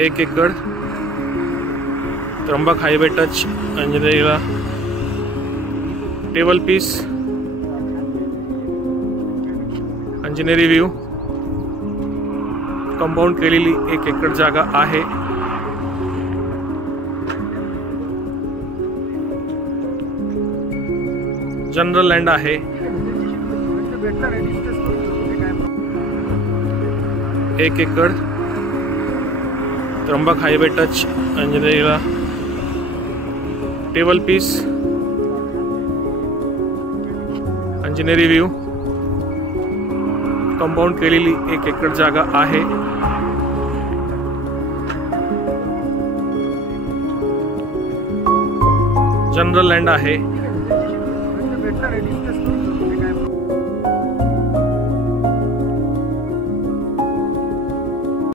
1 एकड़ Trimbak highway touch अंजनेरीला table piece Anjaneri view compound केलेली 1 एकड़ जागा आहे। जनरल लँड आहे। 1 एकड़ त्र्यंबक हायवे टच अंजनेरीला table piece Anjaneri view compound केलेली 1 एकड़ जागा आहे। जनरल लँड आहे।